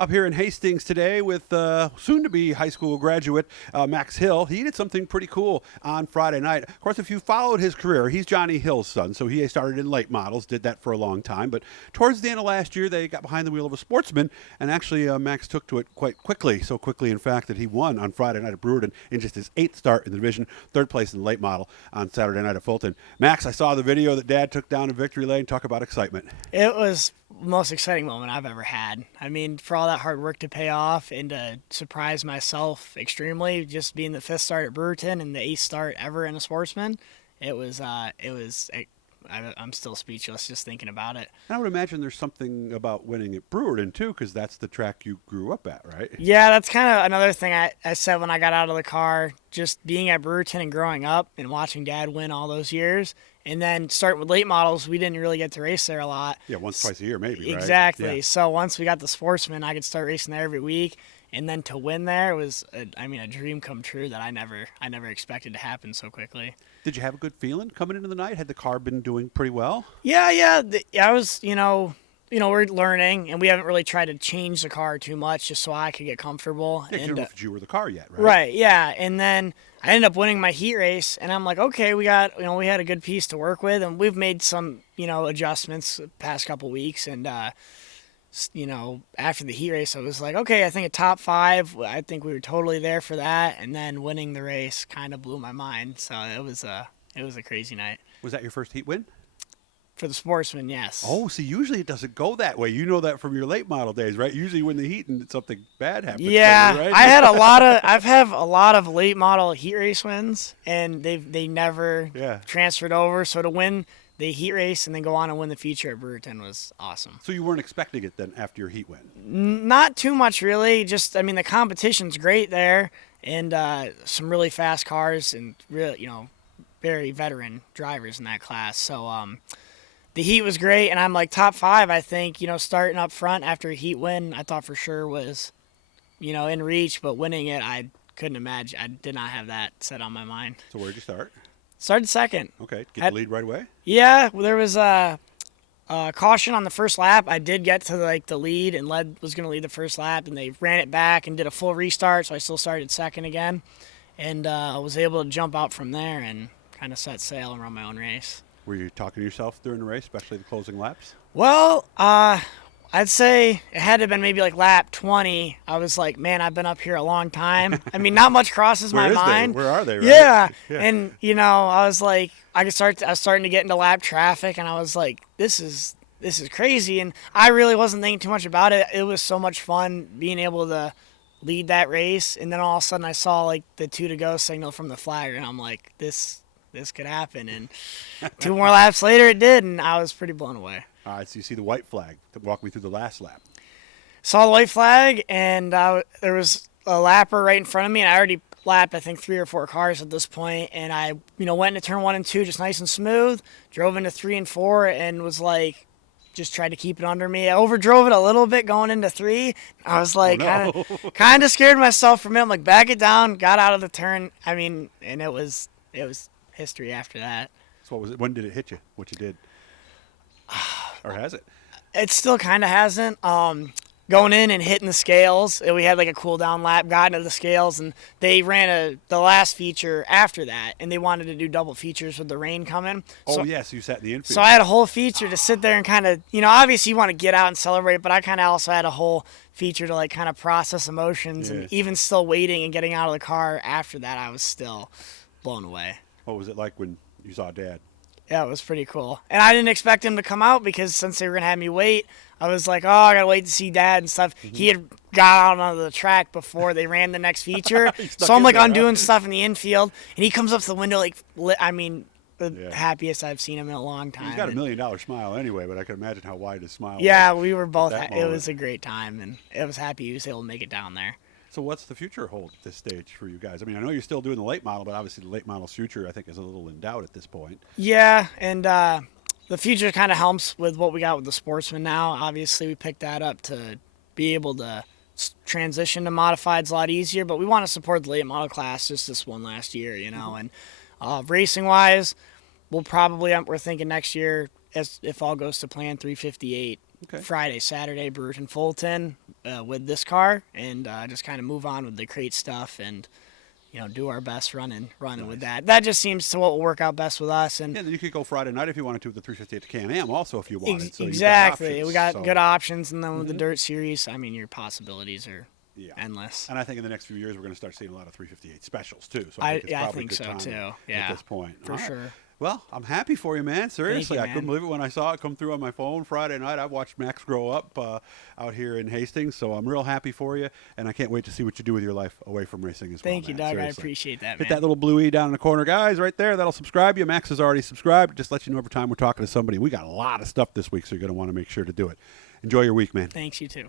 Up here in Hastings today with soon-to-be high school graduate Max Hill. He did something pretty cool on Friday night. Of course, if you followed his career, he's Johnny Hill's son, so he started in late models, did that for a long time. But towards the end of last year, they got behind the wheel of a Sportsman, and actually Max took to it quite quickly. So quickly, in fact, that he won on Friday night at Brewerton in just his 8th start in the division, 3rd place in the late model on Saturday night at Fulton. Max, I saw the video that Dad took down in Victory Lane. Talk about excitement. It was the most exciting moment I've ever had. I mean, for all that hard work to pay off and to surprise myself extremely, just being the 5th start at Brewerton and the 8th start ever in a Sportsman, I'm still speechless just thinking about it. And I would imagine there's something about winning at Brewerton, too, because that's the track you grew up at, right? Yeah, that's kind of another thing I said when I got out of the car, just being at Brewerton and growing up and watching Dad win all those years. And then starting with late models, we didn't really get to race there a lot. Yeah, once, twice a year maybe, right? Exactly. Yeah. So once we got the Sportsman, I could start racing there every week. And then to win there was, a dream come true that I never expected to happen so quickly. Did you have a good feeling coming into the night? Had the car been doing pretty well? Yeah. I was, we're learning, and we haven't really tried to change the car too much just so I could get comfortable. Yeah, you don't know if you were the car yet, right? Right, yeah. And then I ended up winning my heat race, and I'm like, okay, we had a good piece to work with, and we've made some, adjustments the past couple weeks, and, after the heat race, I was like, okay, I think a top 5, I think we were totally there for that, and then winning the race kind of blew my mind, so it was a crazy night. Was that your first heat win? For the Sportsman, yes. Oh, see, usually it doesn't go that way. You know that from your late model days, right? Usually when the heat and something bad happens. Yeah, right? I've had a lot of late model heat race wins, and they never transferred over. So to win the heat race and then go on and win the feature at Brewerton was awesome. So you weren't expecting it then after your heat win? Not too much, really. Just, the competition's great there, and some really fast cars and really, very veteran drivers in that class. So, the heat was great, and I'm like top 5, I think, starting up front after a heat win, I thought for sure was, in reach, but winning it, I couldn't imagine. I did not have that set on my mind. So where'd you start? Started 2nd. Okay, get the lead right away? Yeah, well, there was a caution on the first lap. I did get to the lead, and was going to lead the first lap, and they ran it back and did a full restart, so I still started 2nd again, and I was able to jump out from there and kind of set sail and run my own race. Were you talking to yourself during the race, especially the closing laps? Well, I'd say it had to have been maybe like lap 20. I was like, man, I've been up here a long time. Not much crosses my mind. Where are they? Right? Yeah. And, I was like, I was starting to get into lap traffic, and I was like, this is crazy. And I really wasn't thinking too much about it. It was so much fun being able to lead that race. And then all of a sudden I saw the 2 to go signal from the flagger, and I'm like, this could happen. And 2 more laps later it did, and I was pretty blown away. All right, so you see the white flag. Walk me through the last lap. Saw the white flag, and there was a lapper right in front of me, and I already lapped, I think, 3 or 4 cars at this point, and I, went into turn 1 and 2 just nice and smooth, drove into 3 and 4, and was like, just tried to keep it under me. I overdrove it a little bit going into 3. I was like, kind of scared myself for a minute. I'm like, back it down, got out of the turn. And it was history after that. So what was it? When did it hit you? What you did? Or has it? It still kind of hasn't. Going in and hitting the scales, we had a cool down lap, got into the scales, and they ran the last feature after that, and they wanted to do double features with the rain coming. So you sat in the infield. So I had a whole feature to sit there and kind of, obviously you want to get out and celebrate, but I kind of also had a whole feature to kind of process emotions, and even still waiting and getting out of the car after that, I was still blown away. What was it like when you saw Dad? Yeah, it was pretty cool. And I didn't expect him to come out because since they were going to have me wait, I was like, I got to wait to see Dad and stuff. Mm-hmm. He had got out onto the track before they ran the next feature. So I'm undoing stuff in the infield, and he comes up to the window the happiest I've seen him in a long time. He's got $1 million smile anyway, but I can imagine how wide his smile was. Yeah, we were both. It was a great time, and I was happy he was able to make it down there. So what's the future hold at this stage for you guys? I know you're still doing the late model, but obviously the late model's future, I think, is a little in doubt at this point. Yeah, and the future kind of helps with what we got with the Sportsman now. Obviously, we picked that up to be able to transition to modifieds a lot easier, but we want to support the late model class just this one last year, And racing-wise, we're thinking next year, if all goes to plan, 358 Okay. Friday, Saturday, Brewerton Fulton with this car, and just kind of move on with the crate stuff and do our best running with that. That just seems to what will work out best with us. And Yeah, then you could go Friday night if you wanted to with the 358 to Can-Am also if you wanted. So exactly. we got good options, and then with the Dirt Series, I mean, your possibilities are endless. And I think in the next few years we're going to start seeing a lot of 358 specials too. So I think it's probably think a good so time too. Yeah, at this point. for sure. Well, I'm happy for you, man. Seriously, you, I couldn't man. believe it when I saw it come through on my phone Friday night. I've watched Max grow up out here in Hastings, so I'm real happy for you, and I can't wait to see what you do with your life away from racing as well. Thank you, man. Doug. Seriously. I appreciate that, Hit man. that little blue E down in the corner, guys, right there. That'll subscribe you. Max is already subscribed. Just let you know every time we're talking to somebody. We got a lot of stuff this week, so you're going to want to make sure to do it. Enjoy your week, man. Thanks, you too.